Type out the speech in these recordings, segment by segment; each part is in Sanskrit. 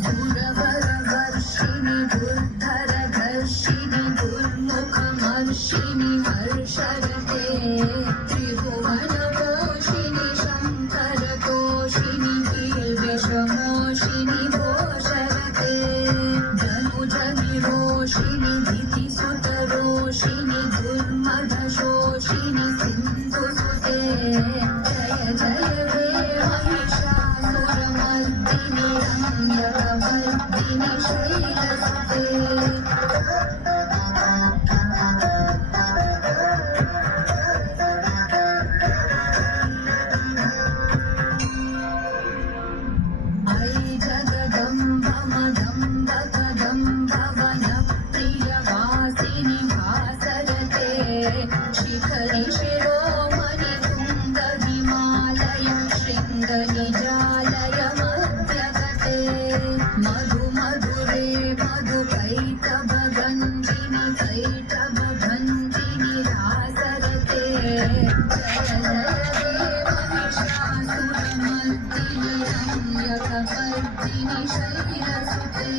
सुरवरवर्षिणि दुर्धरधर्षिणि दुर्मुखमर्षिणि हर्षरते त्रिभुवनपोषिणि शङ्करतोषिणि कीर्विषमोषिणि भोषरते धनुजनिरोषिणि धितिसुतरोषिणि दुर्मदशोषिणि सिन्धुसुते जय जय हे महिषासुरमर्दिनि रम्यकवर्दिनि शैलसुते अयि जगदम्ब मदम्ब कदम्ब वनप्रियवासिनि भासरते शिखरि शिरोमणि तुङ्ग हिमालय शृङ्गनिजालय मध्यगते मधु मधुरे मधुकैटभगञ्जिनि कैटभञ्जिनि रासरते जय जय देव महिषासुरमर्दिनि रम्यकवर्दिनि शैलसुते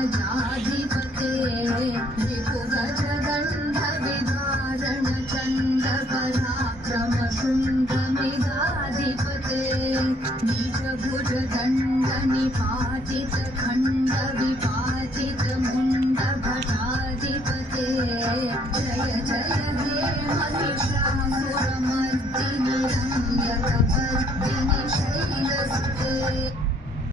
ऐषधखण्डविखण्डितरुण्डवितुण्डितशुण्डगजाधिपते रिपुगजगण्डविदारणचण्डपराक्रमशुण्डमेधाधिपते निजभुजदण्डनिपातित